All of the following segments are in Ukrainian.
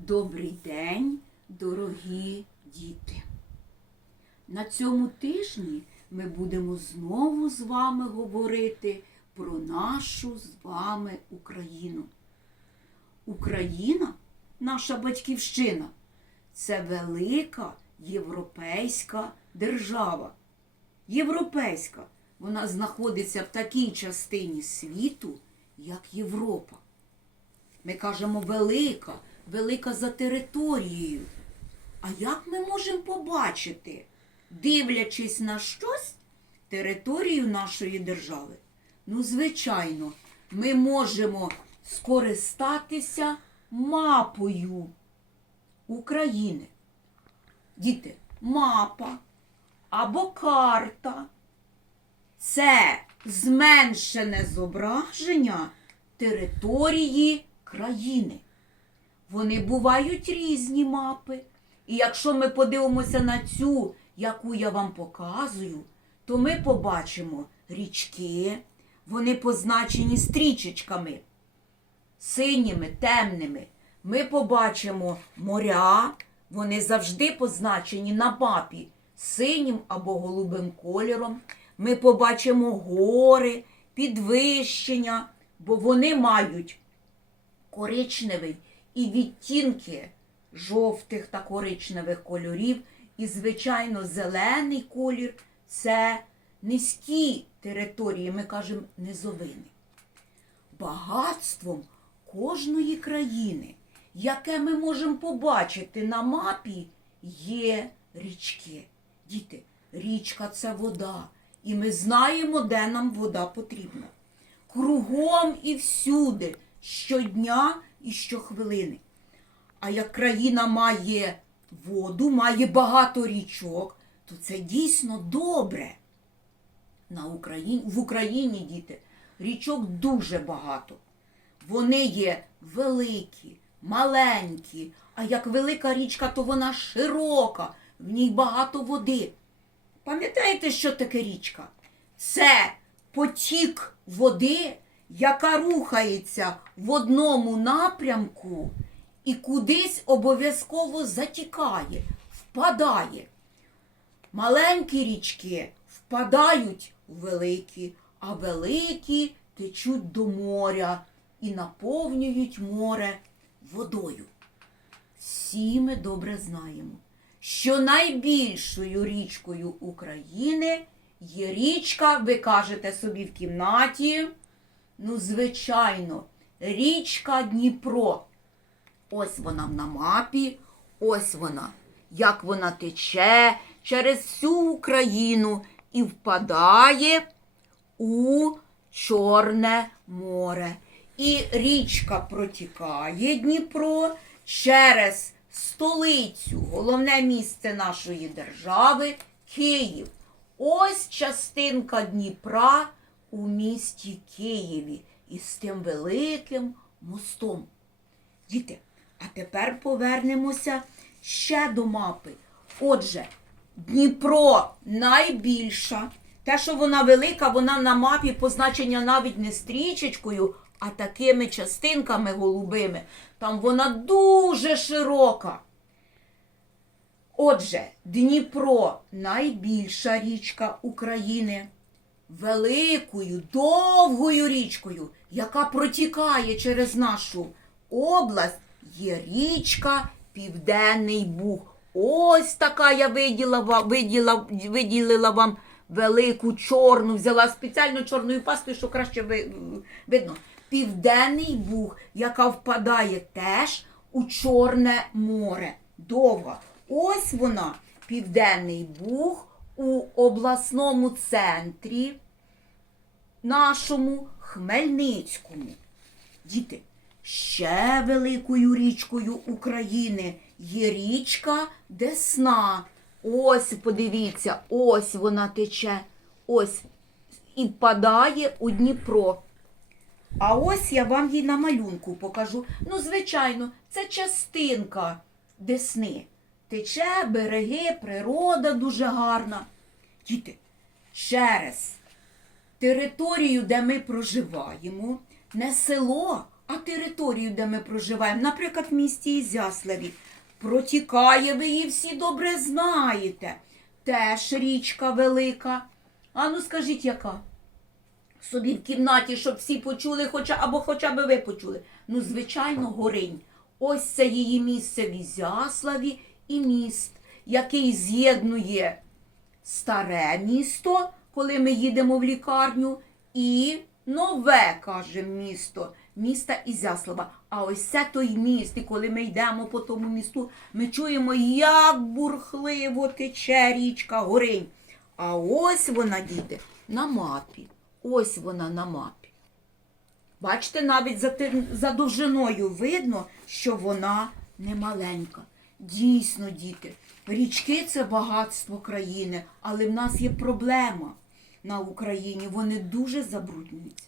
Добрий день, дорогі діти! На цьому тижні ми будемо знову з вами говорити про нашу з вами Україну. Україна, наша батьківщина, це велика європейська держава. Європейська, вона знаходиться в такій частині світу, як Європа. Ми кажемо велика, велика за територією. А як ми можемо побачити, дивлячись на щось, територію нашої держави? Ну, звичайно, ми можемо скористатися мапою України. Діти, мапа або карта це зменшене зображення території країни. Вони бувають різні мапи. І якщо ми подивимося на цю, яку я вам показую, то ми побачимо річки, вони позначені стрічечками, синіми, темними. Ми побачимо моря, вони завжди позначені на мапі синім або голубим кольором. Ми побачимо гори, підвищення, бо вони мають коричневий і відтінки жовтих та коричневих кольорів. І, звичайно, зелений колір це низькі території, ми кажемо низовини. Багатством кожної країни, яке ми можемо побачити на мапі, є річки. Діти, річка це вода, і ми знаємо, де нам вода потрібна. Кругом і всюди, щодня і щохвилини. А як країна має воду, має багато річок, то це дійсно добре. На Україні, в Україні, діти, річок дуже багато. Вони є великі, маленькі, а як велика річка, то вона широка, в ній багато води. Пам'ятаєте, що таке річка? Це потік води, яка рухається в одному напрямку і кудись обов'язково затікає, впадає. Маленькі річки впадають у великі, а великі течуть до моря і наповнюють море водою. Всі ми добре знаємо, що найбільшою річкою України є річка, ви кажете собі в кімнаті. Ну, звичайно, річка Дніпро. Ось вона на мапі, ось вона, як вона тече через всю Україну і впадає у Чорне море. І річка протікає Дніпро через столицю, головне місце нашої держави Київ. Ось частинка Дніпра у місті Києві із тим великим мостом. Діти, а тепер повернемося ще до мапи. Отже, Дніпро найбільша. Те, що вона велика, вона на мапі позначення навіть не стрічечкою, а такими частинками голубими. Там вона дуже широка. Отже, Дніпро найбільша річка України. Великою, довгою річкою, яка протікає через нашу область, є річка Південний Буг. Ось така я виділа, виділа, виділила вам велику чорну, взяла спеціально чорною пастою, що краще видно. Південний Буг, яка впадає теж у Чорне море. Довга. Ось вона, Південний Буг у обласному центрі нашому Хмельницькому. Діти, ще великою річкою України є річка Десна. Ось, подивіться, ось вона тече, ось і впадає у Дніпро. А ось я вам її на малюнку покажу. Ну, звичайно, це частинка Десни. Тече, береги, природа дуже гарна. Діти, через територію, де ми проживаємо, не село, а територію, де ми проживаємо, наприклад, в місті Ізяславі, протікає, ви її всі добре знаєте. Теж річка велика. А ну скажіть, яка? Собі в кімнаті, щоб всі почули, хоча або хоча б ви почули. Ну, звичайно, горинь. Ось це її місце в Ізяславі і міст, який з'єднує старе місто, коли ми їдемо в лікарню, і нове, каже місто, міста Ізяслава. А ось це той міст, і коли ми йдемо по тому місту, ми чуємо, як бурхливо тече річка Горинь. А ось вона, діти, на мапі. Ось вона на мапі. Бачите, навіть за, за довжиною видно, що вона не маленька. Дійсно, діти, річки це багатство країни, але в нас є проблема на Україні. Вони дуже забруднюються.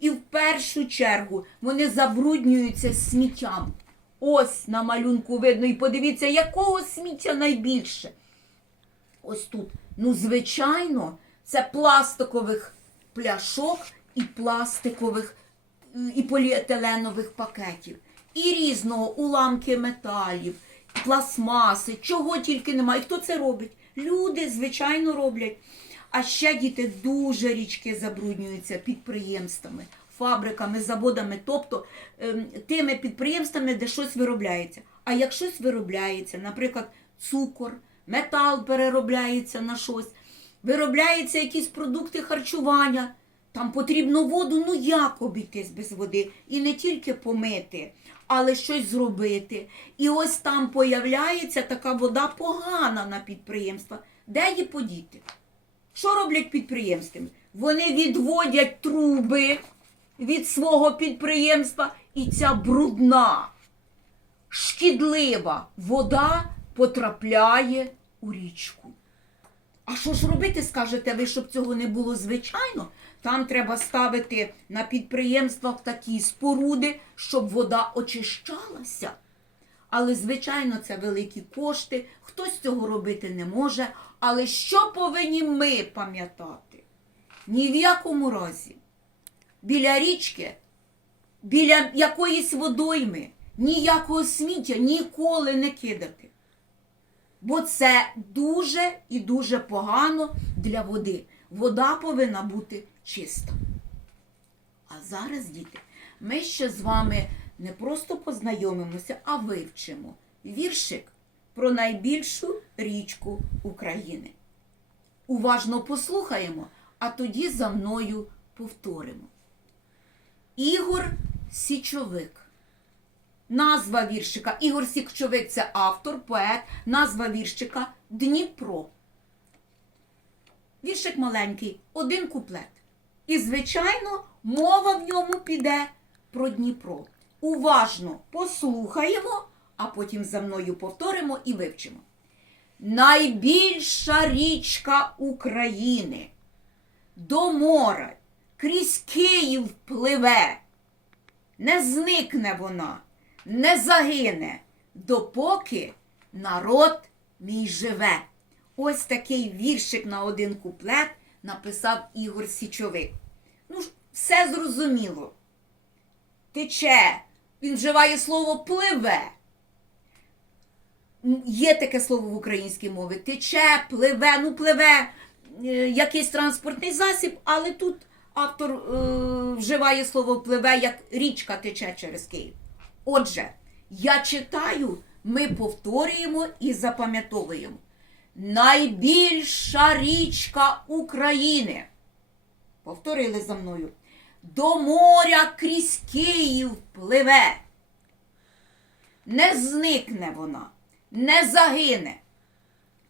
І в першу чергу вони забруднюються сміттям. Ось на малюнку видно. І подивіться, якого сміття найбільше. Ось тут. Ну, звичайно, це пластикових пляшок і пластикових і поліетиленових пакетів. І різного уламки металів, пластмаси, чого тільки немає. І хто це робить? Люди, звичайно, роблять. А ще діти дуже річки забруднюються підприємствами, фабриками, заводами, тобто ем, тими підприємствами, де щось виробляється. А як щось виробляється, наприклад, цукор, метал переробляється на щось, виробляються якісь продукти харчування, там потрібно воду, ну як обійтись без води? І не тільки помити, але щось зробити. І ось там появляється така вода погана на підприємства. Де її подіти? Що роблять підприємства? Вони відводять труби від свого підприємства, і ця брудна, шкідлива вода потрапляє у річку. А що ж робити, скажете ви, щоб цього не було звичайно? Там треба ставити на підприємствах такі споруди, щоб вода очищалася. Але, звичайно, це великі кошти, хтось цього робити не може. Але що повинні ми пам'ятати? Ні в якому разі. Біля річки, біля якоїсь водойми, ніякого сміття ніколи не кидати. Бо це дуже і дуже погано для води. Вода повинна бути чиста. А зараз, діти, ми ще з вами не просто познайомимося, а вивчимо віршик про найбільшу річку України. Уважно послухаємо, а тоді за мною повторимо. Ігор Січовик. Назва віршика. Ігор Січовик це автор, поет, назва віршика Дніпро. Віршик маленький, один куплет. І, звичайно, мова в ньому піде про Дніпро. Уважно послухаємо, а потім за мною повторимо і вивчимо. Найбільша річка України до моря крізь Київ пливе. Не зникне вона, не загине, допоки народ мій живе. Ось такий віршик на один куплет написав Ігор Січовик. Все зрозуміло. Тече, він вживає слово пливе. Є таке слово в українській мові. Тече, пливе, ну пливе е, якийсь транспортний засіб, але тут автор е, вживає слово пливе, як річка тече через Київ. Отже, я читаю, ми повторюємо і запам'ятовуємо. Найбільша річка України. Повторили за мною. До моря крізь Київ пливе. Не зникне вона, не загине,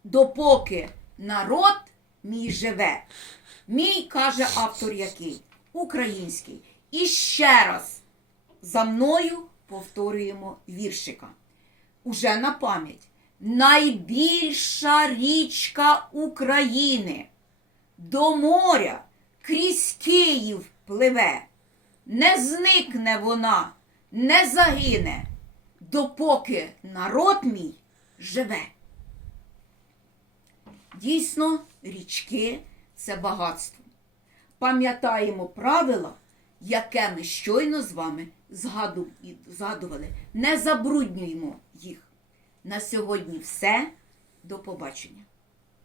допоки народ мій живе. Мій каже автор який? Український. І ще раз за мною повторюємо віршика. Уже на пам'ять. Найбільша річка України. До моря крізь Київ пливе. Не зникне вона, не загине, допоки народ мій живе. Дійсно, річки це багатство. Пам'ятаємо правила, яке ми щойно з вами згадували. Не забруднюємо їх. На сьогодні все. До побачення.